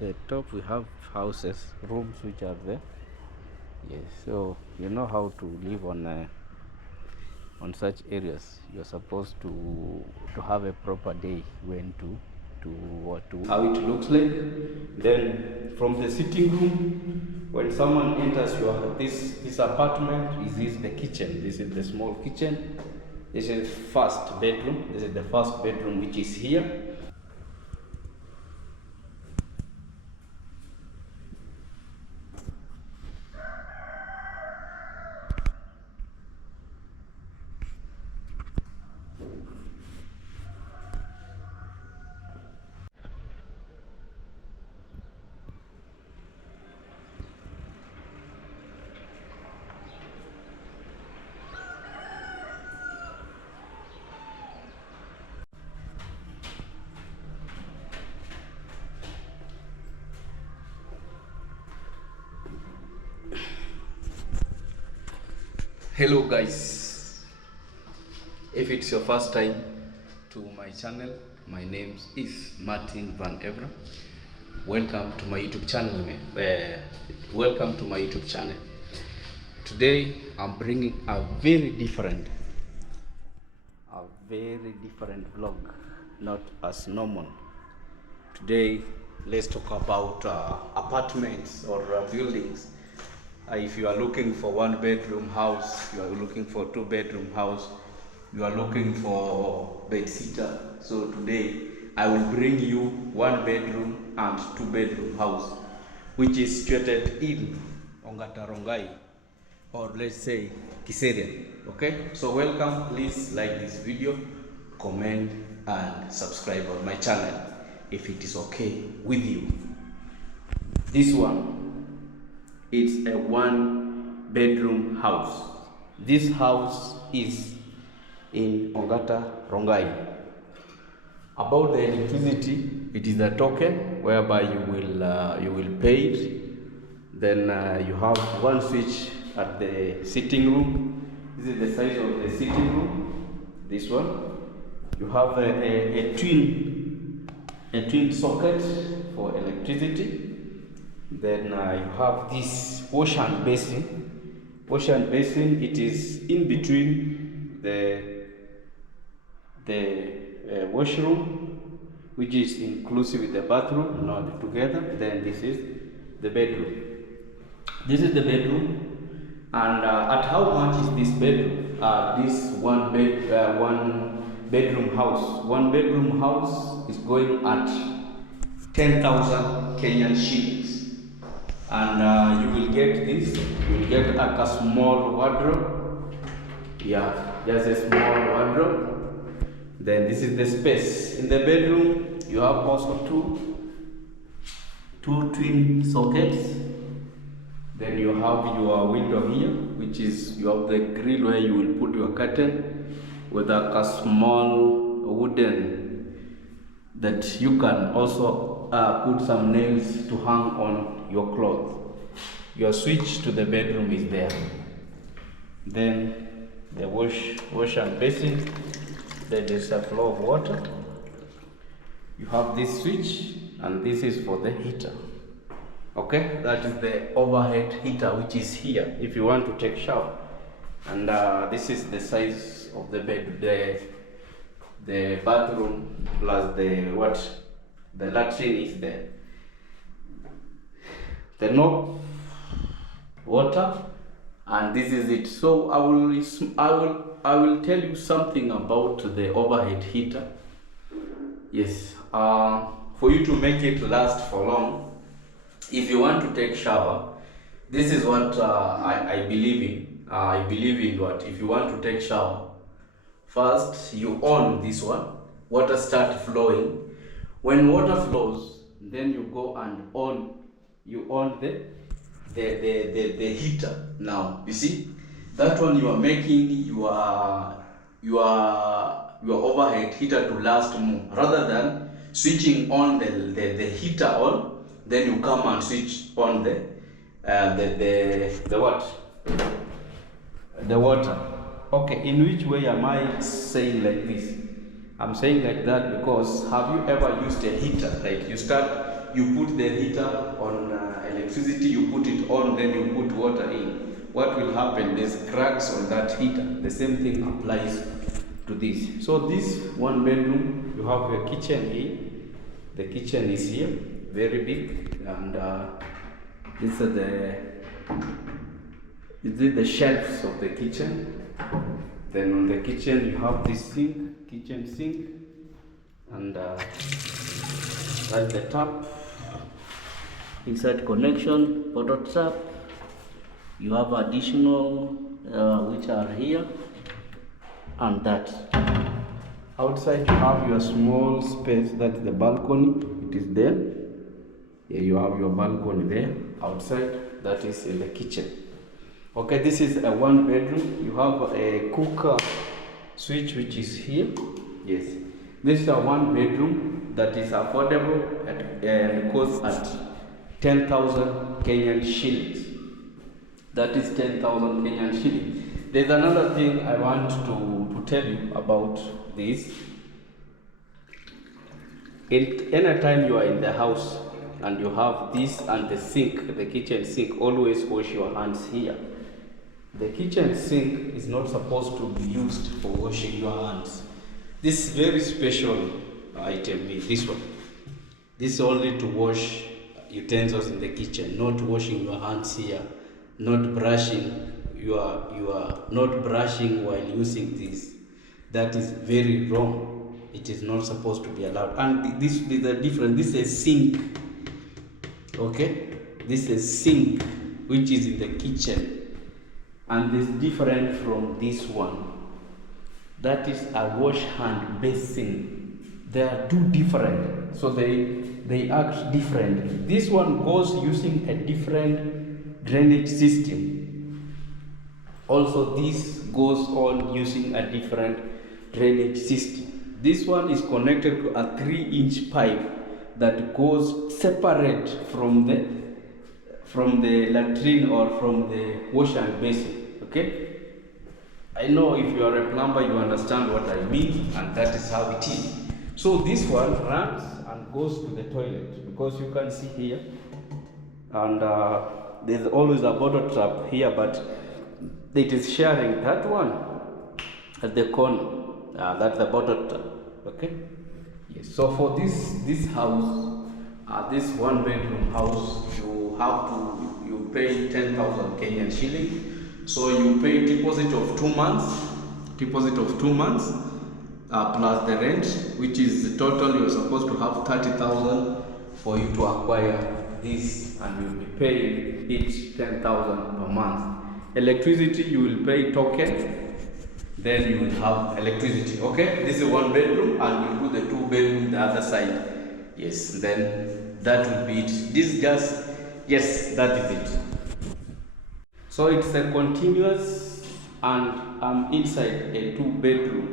the top we have houses, rooms which are there. Yes, so you know how to live on such areas. You're supposed to have a proper day when to how it looks like. Then from the sitting room, when someone enters this apartment, is the kitchen. This is the small kitchen. This is first bedroom. This is the first bedroom which is here. Hello guys, if it's your first time to my channel, my name is Martin Van Evra. Welcome to my YouTube channel. Welcome to my YouTube channel. Today I'm bringing a very different vlog, not as normal. Today let's talk about apartments or buildings. If you are looking for one bedroom house, you are looking for two bedroom house, you are looking for bedsitter. So today I will bring you one bedroom and two bedroom house, which is situated in Ongata Rongai, or let's say Kiserian. Okay, so welcome. Please like this video, comment and subscribe on my channel if it is okay with you. This one, it's a one bedroom house. This house is in Ongata Rongai. About the electricity, it is a token whereby you will pay it. Then you have one switch at the sitting room. This is the size of the sitting room. This one. You have a twin socket for electricity. Then you have this wash and basin. Wash and basin, it is in between the washroom, which is inclusive with the bathroom, not together. Then this is the bedroom. This is the bedroom, and at how much is this bedroom? This one bedroom house. One bedroom house is going at 10,000 Kenyan shillings. And you will get this. You will get a small wardrobe. Yeah, just a small wardrobe. Then this is the space in the bedroom. You have also two twin sockets. Then you have your window here, which is you have the grill where you will put your curtain with a small wooden that you can also put some nails to hang on your clothes. Your switch to the bedroom is there. Then the wash and basin. Then there's a flow of water. You have this switch, and this is for the heater. Okay, that is the overhead heater which is here if you want to take shower. And this is the size of the bed, the bathroom plus the latrine is there. The knob, water, and this is it. So I will tell you something about the overhead heater. Yes, for you to make it last for long, if you want to take shower, this is what I believe in. I believe in what? If you want to take shower, first you on this one, water start flowing. When water flows, then you go and on the heater. Now you see that one, you are making your overhead heater to last more, rather than switching on the heater on, then you come and switch on the water. Okay, in which way am I saying like this? I'm saying like that because have you ever used a heater? Like you start you put the heater on electricity, you put it on, then you put water in. What will happen? There's cracks on that heater. The same thing applies to this. So this one bedroom, you have a kitchen here. The kitchen is here, very big, and these are the shelves of the kitchen. Then on the kitchen you have this sink, kitchen sink, and that's the tap, inside connection, bottle tap. You have additional which are here, and that. Outside you have your small space, that's the balcony, it is there. Here you have your balcony there. Outside, that is in the kitchen. Okay, this is a one bedroom. You have a cooker switch which is here. Yes, this is a one bedroom that is affordable and costs at 10,000 Kenyan shillings. That is 10,000 Kenyan shillings. There's another thing I want to tell you about this. Anytime you are in the house and you have this and the sink, the kitchen sink, always wash your hands here. The kitchen sink is not supposed to be used for washing your hands. This is very special item, this one. This is only to wash utensils in the kitchen, not washing your hands here, not brushing. You are not brushing while using this. That is very wrong. It is not supposed to be allowed. And this is a different. This is a sink. Okay, this is a sink which is in the kitchen, and it's different from this one. That is a wash hand basin. They are two different, so they act different. This one goes using a different drainage system. Also, this goes on using a different drainage system. This one is connected to a 3-inch pipe that goes separate from the latrine or from the wash and basin. Okay? I know if you are a plumber, you understand what I mean, and that is how it is. So this one runs and goes to the toilet, because you can see here, and there's always a bottle trap here, but it is sharing that one at the corner. That's the bottle trap. Okay. Yes. So for this house, this one bedroom house, you pay 10,000 Kenyan shilling. So you pay deposit of 2 months, plus the rent, which is the total. You're supposed to have 30,000 for you to acquire this, and you'll be paying each 10,000 per month. Electricity, you will pay token, then you will have electricity. Okay, this is one bedroom, and we'll do the 2 bedroom the other side. Yes, then that will be it. Yes, that is it. So it's a continuous, and I'm inside a 2 bedroom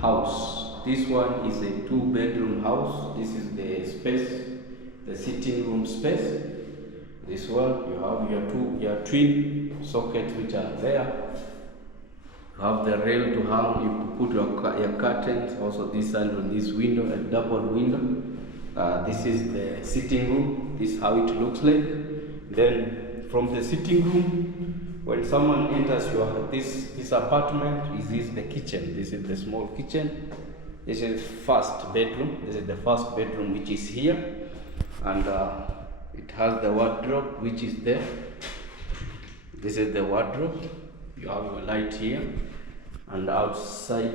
house. This one is a 2 bedroom house. This is the space, the sitting room space. This one, you have your twin sockets which are there. You have the rail to hang, you put your curtains. Also this side on this window, a double window. This is the sitting room. This is how it looks like. Then from the sitting room, when someone enters this apartment, this is the kitchen. This is the small kitchen. This is first bedroom. This is the first bedroom which is here, and it has the wardrobe which is there. This is the wardrobe. You have your light here, and outside,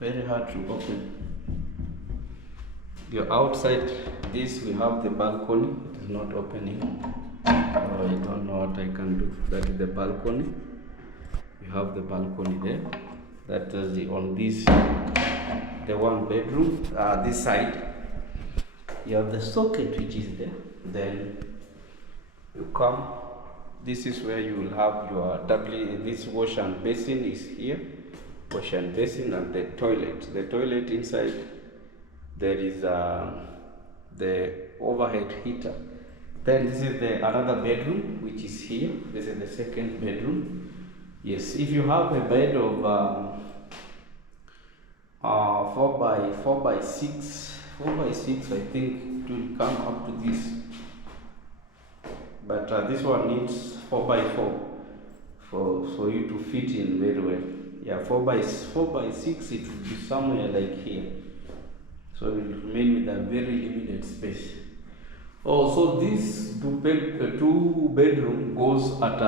very hard to open. You're outside this, we have the balcony. It is not opening. Oh, I don't know what I can do. That is the balcony. You have the balcony there. That is on this, the 1 bedroom. This side, you have the socket which is there. Then you come. This is where you will have your this wash and basin is here. Wash and basin, and the toilet. The toilet inside, there is the overhead heater. Then this is another bedroom which is here. This is the 2nd bedroom. Yes, if you have a bed of 4 by 6, I think it will come up to this. But this one needs 4 by 4 for you to fit in very well. Yeah, 4 by 6, it will be somewhere like here. So it will remain with a very limited space. Oh, so this two bedroom goes at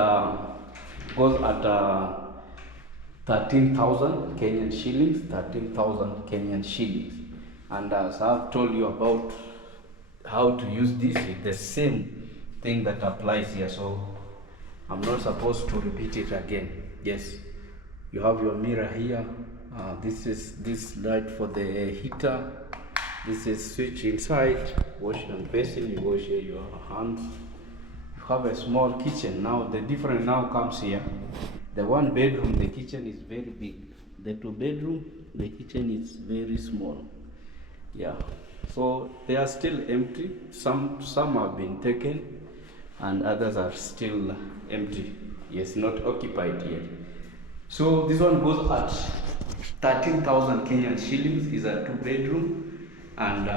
13,000 Kenyan shillings, 13,000 Kenyan shillings. And as I've told you about how to use this, it's the same thing that applies here. So I'm not supposed to repeat it again. Yes, you have your mirror here. This is this light for the heater. This is switch inside. Wash and basin. You wash your hands. You have a small kitchen. Now the difference now comes here. The one bedroom, the kitchen is very big. The two bedroom, the kitchen is very small. Yeah. So they are still empty. Some have been taken, and others are still empty. Yes, not occupied yet. So this one goes at 13,000 Kenyan shillings. Is a 2 bedroom, and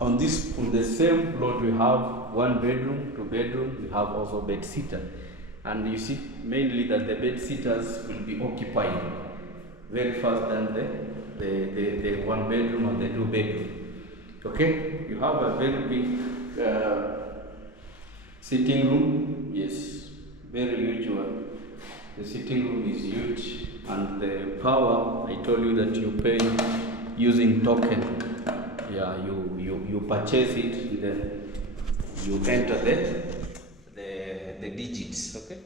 on the same plot we have 1 bedroom, 2 bedroom. We have also bedsitter, and you see mainly that the bedsitters will be occupied very fast than the 1 bedroom and the 2 bedroom. Okay, you have a very big sitting room. Yes, very usual. The sitting room is huge, and the power, I told you that you pay using token. Yeah, you purchase it, then you enter the digits. Okay.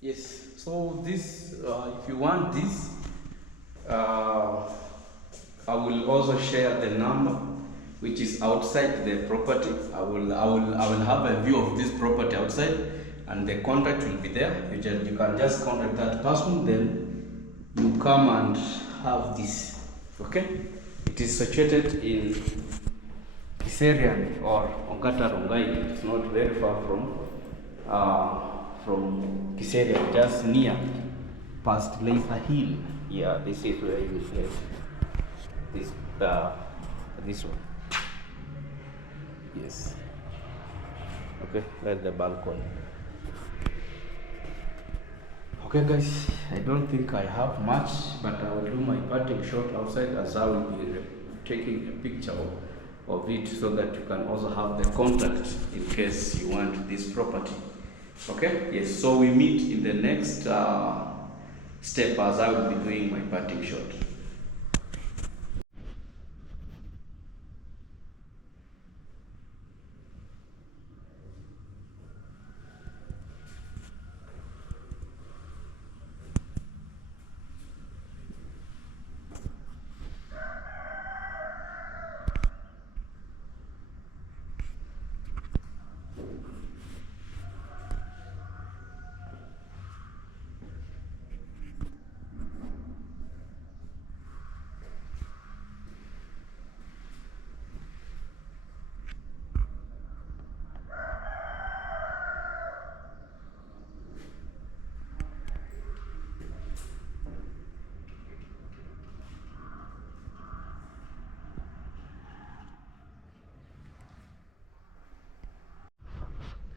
Yes. So this, if you want this, I will also share the number which is outside the property. I will have a view of this property outside, and the contact will be there. You can just contact that person, then you come and have this. Okay? It is situated in Kiserian or Ongata Rongai. It's not very far from Kiserian, just near past Laser Hill. Yeah, this is where you live. This one. Yes. Okay, that's the balcony. Okay guys, I don't think I have much, but I will do my parting shot outside, as I will be taking a picture of it, so that you can also have the contact in case you want this property. Okay, yes, so we meet in the next step, as I will be doing my parting shot.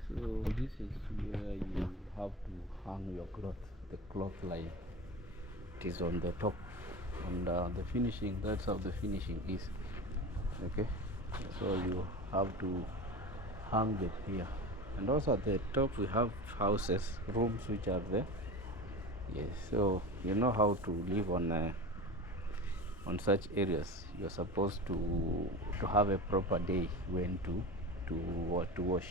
So this is where you have to hang your cloth, the cloth line. It is on the top, and the finishing, that's how the finishing is. Okay, so you have to hang it here, and also at the top we have houses, rooms which are there. Yes, so you know how to live on such areas. You're supposed to have a proper day when to wash,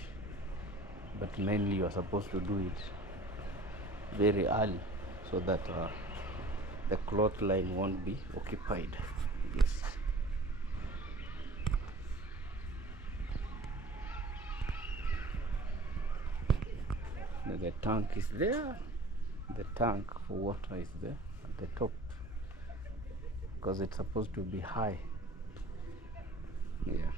but mainly you're supposed to do it very early, so that the cloth line won't be occupied. Yes. Now the tank is there. The tank for water is there at the top, because it's supposed to be high. Yeah.